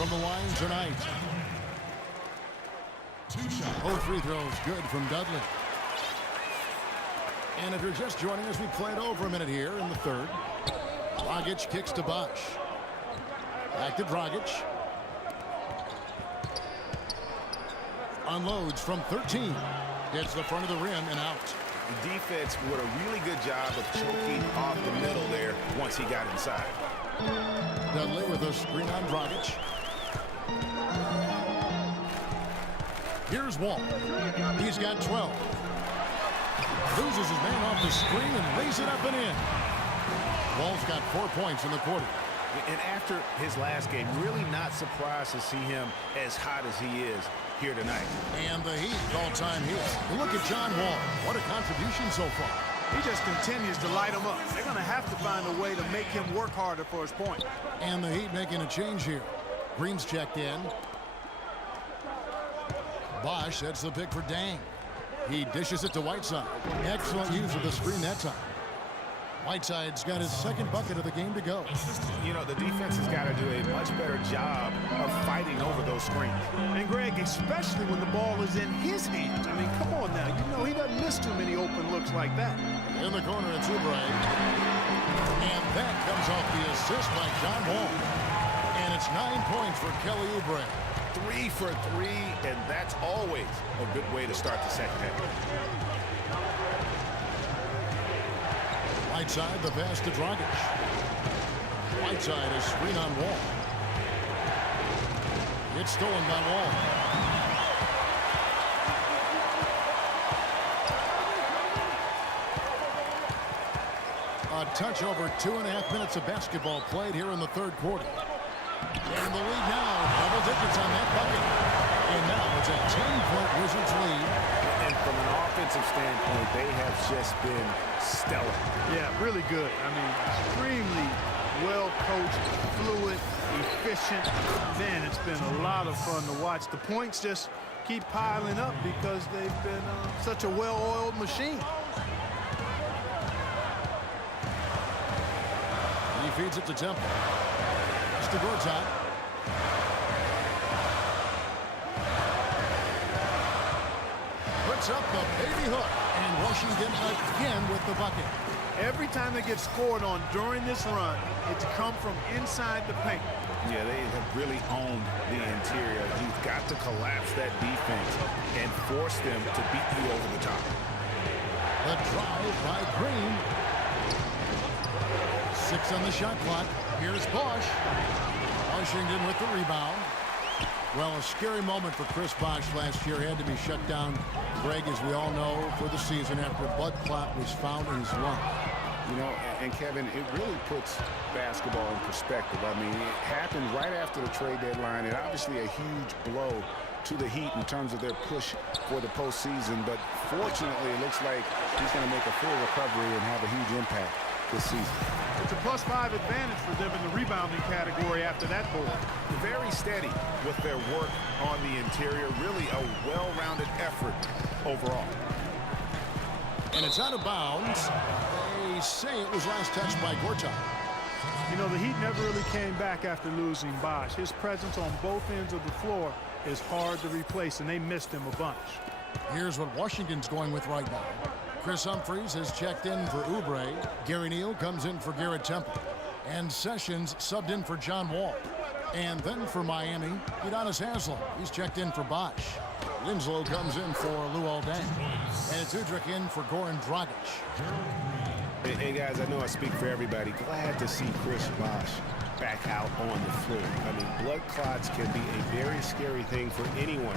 from the line tonight. Both free throws good from Dudley. And if you're just joining us, we played over a minute here in the third. Dragic kicks to Bosch. Back to Dragic. Unloads from 13. Gets the front of the rim and out. The defense did a really good job of choking off the middle there once he got inside. Dudley with a screen on Dragic. Here's Wall. He's got 12. Loses his man off the screen and lays it up and in. Wall's got 4 points in the quarter. And after his last game, really not surprised to see him as hot as he is here tonight. And the Heat all-time Heat. Look at John Wall. What a contribution so far. He just continues to light them up. They're going to have to find a way to make him work harder for his point. And the Heat making a change here. Green's checked in. Bosch sets the pick for Dang. He dishes it to Whiteside. Excellent use of the screen that time. Whiteside's got his second bucket of the game to go. You know, the defense has got to do a much better job of fighting over those screens. And Greg, especially when the ball is in his hands. I mean, come on now. You know he doesn't miss too many open looks like that. In the corner, it's Oubre. And that comes off the assist by John Wall. And it's 9 points for Kelly Oubre. 3 for 3, and that's always a good way to start the second half. Whiteside, the pass to Dragic. Whiteside is screen on Wall. It's stolen by Wall. A touch over 2.5 minutes of basketball played here in the third quarter. And the lead now, double digits on that bucket. And now it's a 10-point Wizards lead. And from an offensive standpoint, they have just been stellar. Yeah, really good. I mean, extremely well-coached, fluid, efficient. Man, it's been a lot of fun to watch. The points just keep piling up because they've been such a well-oiled machine. He feeds it to Temple. It's to Gortat. Puts up the baby hook. And Washington again with the bucket. Every time they get scored on during this run, it's come from inside the paint. Yeah, they have really owned the interior. You've got to collapse that defense and force them to beat you over the top. The drive by Green. 6 on the shot clock. Here's Bosch. Washington with the rebound. Well, a scary moment for Chris Bosch last year. Had to be shut down, Greg, as we all know, for the season after a blood clot was found in his lung. You know, and Kevin, it really puts basketball in perspective. I mean, it happened right after the trade deadline, and obviously a huge blow to the Heat in terms of their push for the postseason. But fortunately, it looks like he's going to make a full recovery and have a huge impact this season. It's a +5 advantage for them in the rebounding category after that board. Very steady with their work on the interior. Really a well-rounded effort overall. And it's out of bounds. They say it was last touched by Gortat. You know, the Heat never really came back after losing Bosch. His presence on both ends of the floor is hard to replace, and they missed him a bunch. Here's what Washington's going with right now. Chris Humphries has checked in for Oubre. Gary Neal comes in for Garrett Temple. And Sessions subbed in for John Wall. And then for Miami, Udonis Haslem. He's checked in for Bosch. Winslow comes in for Luol Deng. And it's Udrich in for Goran Dragic. Hey, guys, I know I speak for everybody. Glad to see Chris Bosch back out on the floor. I mean, blood clots can be a very scary thing for anyone.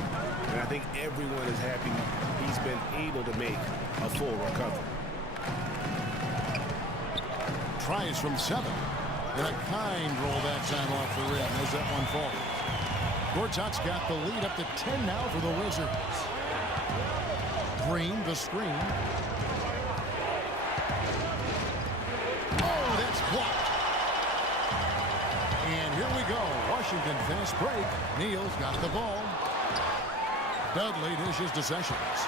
And I think everyone is happy he's been able to make a full recovery. Tries from 7. And a kind roll that time off the rim as that one falls. Gortat's got the lead up to 10 now for the Wizards. Green, the screen. Oh, that's blocked. And here we go. Washington fast break. Neal's got the ball. Dudley dishes to Sessions.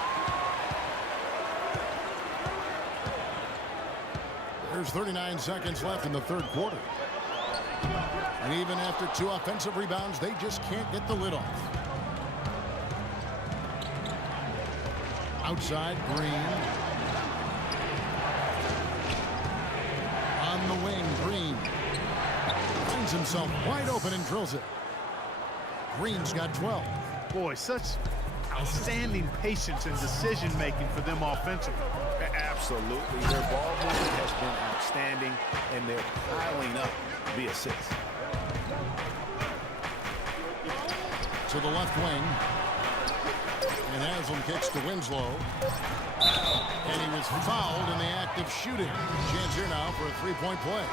There's 39 seconds left in the third quarter. And even after 2 offensive rebounds, they just can't get the lid off. Outside, Green. On the wing, Green. Finds himself wide open and drills it. Green's got 12. Boy, such outstanding patience and decision-making for them offensively. Absolutely. Their ball movement has been outstanding, and they're piling up the assists. To the left wing. And Haslam kicks to Winslow. And he was fouled in the act of shooting. Chance here now for a three-point play.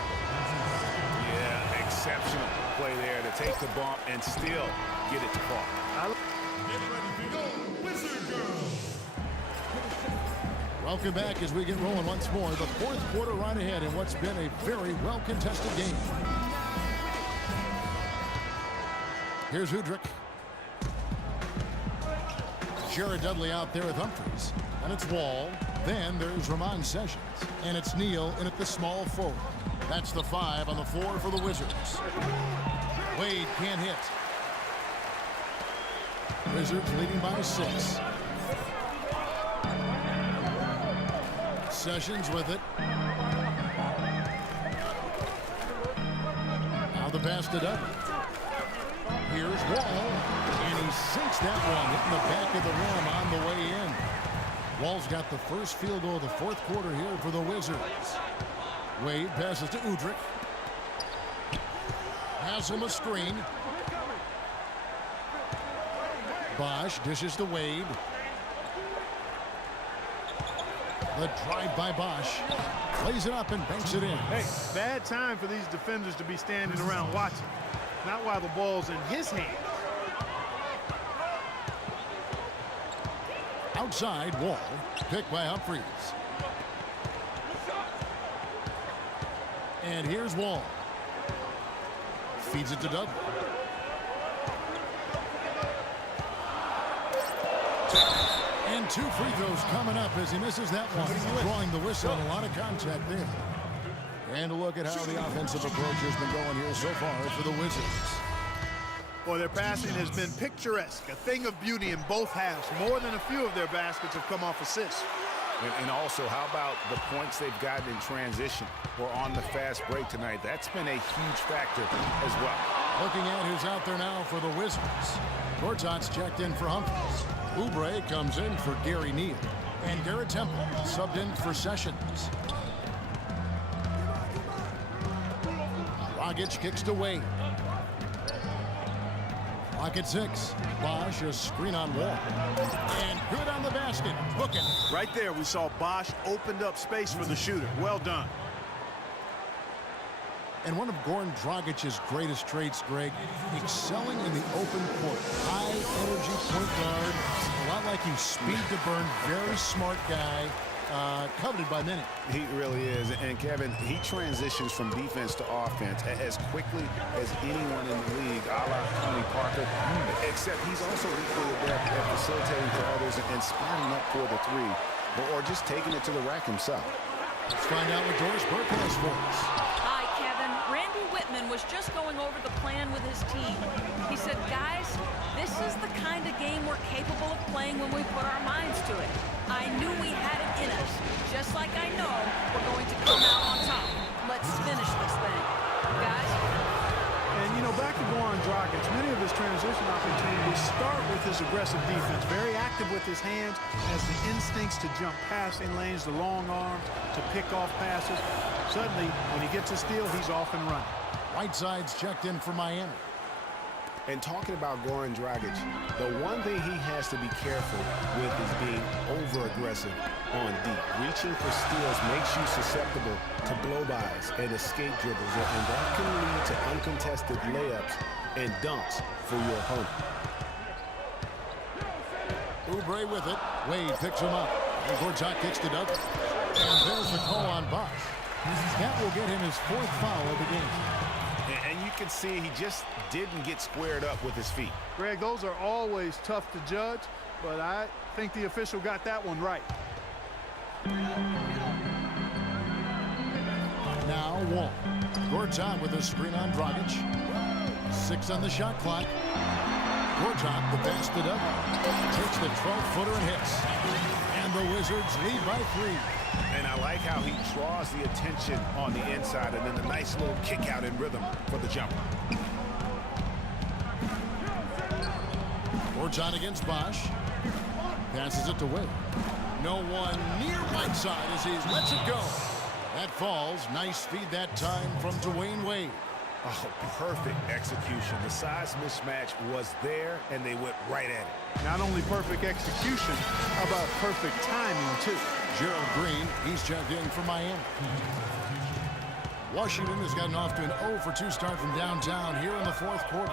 Yeah, exceptional play there to take the bump and still get it to fall. Welcome back as we get rolling once more. The fourth quarter right ahead in what's been a very well-contested game. Here's Udrich. Jared Dudley out there with Humphries. And it's Wall. Then there's Ramon Sessions. And it's Neal in at the small forward. That's the 5 on the floor for the Wizards. Wade can't hit. Wizards leading by 6. Sessions with it. Now the pass to Dudley. Here's Wall. And he sinks that one, hitting the back of the rim on the way in. Wall's got the first field goal of the fourth quarter here for the Wizards. Wade passes to Udrich. Haslam a screen. Bosch dishes to Wade. The drive by Bosch. Lays it up and banks it in. Hey, bad time for these defenders to be standing around watching. Not while the ball's in his hands. Outside, Wall. Picked by Humphries. And here's Wall. Feeds it to Dudley. And 2 free throws coming up as he misses that one. Drawing the whistle and a lot of contact there. And a look at how the offensive approach has been going here so far for the Wizards. Boy, their passing has been picturesque, a thing of beauty in both halves. More than a few of their baskets have come off assists. And also, how about the points they've gotten in transition or on the fast break tonight? That's been a huge factor as well. Looking at who's out there now for the Wizards. Gortat's checked in for Humphries. Oubre comes in for Gary Neal. And Garrett Temple subbed in for Sessions. Dragic kicks to Wade. Clock at 6. Bosch a screen on Wall. And good on the basket. Booking. Right there, we saw Bosch opened up space for the shooter. Well done. And one of Goran Dragic's greatest traits, Greg, excelling in the open court. High energy point guard. A lot like you, speed to burn. Very smart guy. Coveted by many. He really is. And Kevin, he transitions from defense to offense as quickly as anyone in the league, a la Tony Parker. Except he's also equally adept at facilitating for others and spotting up for the 3, or just taking it to the rack himself. Let's find out what Doris Burke has for us. Hi, Kevin. Randy Whitman was just going over the plan with his team. He said, guys, this is the kind of game we're capable of playing when we put our minds to it. I knew we had it in us, just like I know we're going to come out on top. Let's finish this thing. Guys? And, you know, back to Goran Dragic, many of his transition opportunities start with his aggressive defense. Very active with his hands, has the instincts to jump passing lanes, the long arms, to pick off passes. Suddenly, when he gets a steal, he's off and running. Whiteside's checked in for Miami. And talking about Goran Dragic, the one thing he has to be careful with is being over-aggressive on deep. Reaching for steals makes you susceptible to blow-bys and escape dribbles, and that can lead to uncontested layups and dunks for your opponent. Oubre with it. Wade picks him up. And Gortat kicks to Dudley. And there's the call on Bosch. That will get him his 4th foul of the game. And you can see he just didn't get squared up with his feet. Greg, those are always tough to judge, but I think the official got that one right. Now Wall. Gortat with a screen on Dragic. 6 on the shot clock. Gortat, the pass to Doug, takes the 12-footer and hits. And the Wizards lead by 3. And I like how he draws the attention on the inside and then the nice little kick out in rhythm for the jumper. Gortat against Bosch. Passes it to Wade. No one near Whiteside as he lets it go. That falls. Nice feed that time from Dwayne Wade. Oh, perfect execution. The size mismatch was there, and they went right at it. Not only perfect execution, how about perfect timing, too? Gerald Green, he's checked in for Miami. Washington has gotten off to an 0-for-2 start from downtown here in the 4th quarter.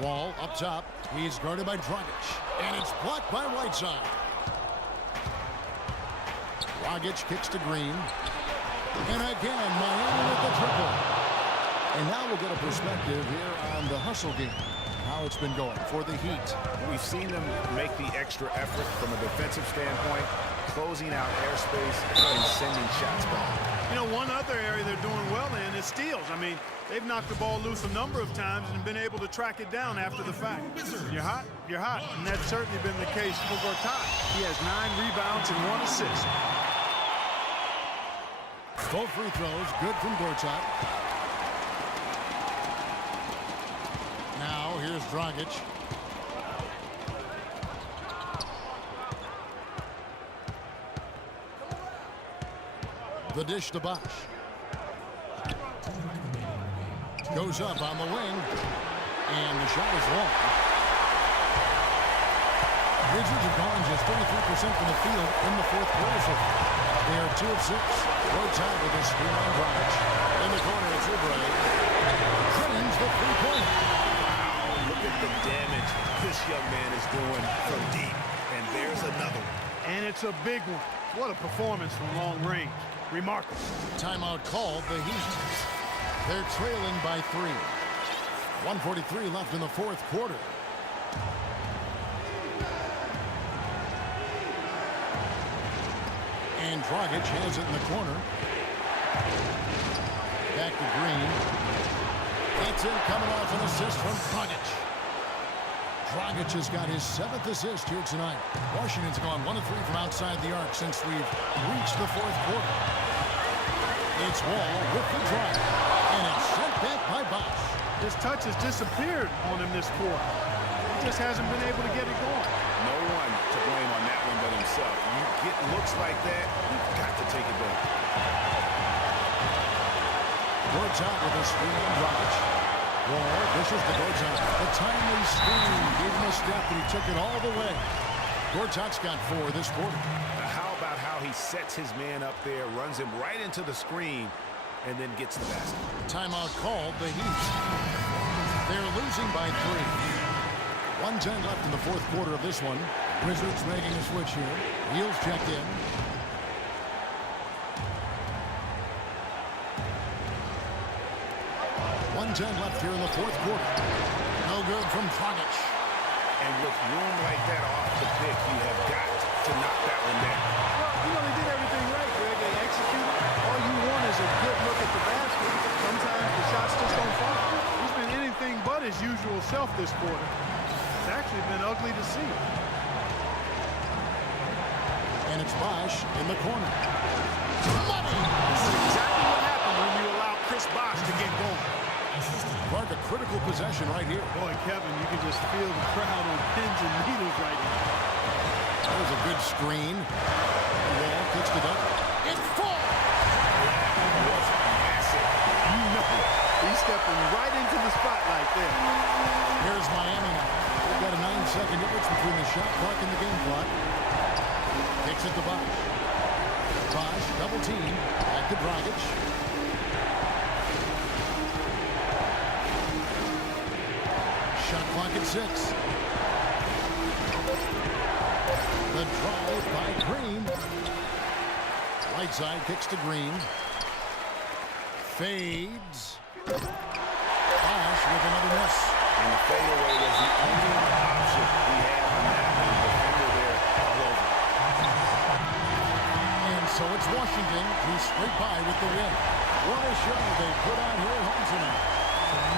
Wall up top. He's guarded by Dragic. And it's blocked by Whiteside. Dragic kicks to Green. And again, Miami with the triple. And now we'll get a perspective here on the hustle game. How it's been going for the Heat. We've seen them make the extra effort from a defensive standpoint, closing out airspace and sending shots back. You know, one other area they're doing well in is steals. I mean, they've knocked the ball loose a number of times and been able to track it down after the fact. You're hot, you're hot. And that's certainly been the case for Gortat. He has 9 rebounds and 1 assist. Both free throws, good from Gortat. Now, here's Dragic. The dish to Bosch. Goes up on the wing. And the shot is long. Wizards have gone just 33% from the field in the 4th quarter so far. They are 2 of 6. Gortat with a screen on Dragic. In the corner, it's Oubre. Drains the three-pointer. Wow, look at the damage this young man is doing from deep. And there's another one. And it's a big one. What a performance from long range. Remarkable. Timeout called the Heat. They're trailing by 3. 1:43 left in the 4th quarter. And Dragic has it in the corner. Back to Green. That's it, coming off an assist from Dragic. Dragic has got his 7th assist here tonight. Washington's gone 1 of 3 from outside the arc since we've reached the 4th quarter. It's Wall with the drive. And it's sent back by Bosch. His touch has disappeared on him this quarter. He just hasn't been able to get it going. No one to blame on that one but himself. You get looks like that, you've got to take it back. Gortat with a screen on Dragic. Wall dishes to Gortat. The timely screen gave him a step, and he took it all the way. Gortat's got 4 this quarter. Now how about how he sets his man up there, runs him right into the screen, and then gets the basket. Timeout called the Heat. They're losing by 3. 1:10 left in the 4th quarter of this one. Wizards making a switch here. Wheels checked in. .10 left here in the 4th quarter. No good from Dragic. And with room like that off the pick, you have got to knock that one down. Well, you know, they did everything right, Greg. They executed. All you want is a good look at the basket. Sometimes the shots just don't fall. He's been anything but his usual self this quarter. It's actually been ugly to see. And it's Bosch in the corner. Money! This is exactly what happened when you allow Chris Bosch to get going. Mark a critical possession right here. Boy, Kevin, you can just feel the crowd on pins and needles right now. That was a good screen. Wall kicks it up. It falls! That was massive. You know, he's stepping right into the spotlight there. Here's Miami now. They've got a 9-second difference between the shot clock and the game clock. Kicks it to Bosch. Bosch, double team. Back to Dragic. Shot clock at 6. The drive by Green. Whiteside kicks to Green. Fades. Bosch with another miss. And the fadeaway was the only option he had on that one. The defender there all over. And so it's Washington who scrape by with the win. What a show they put on here home tonight.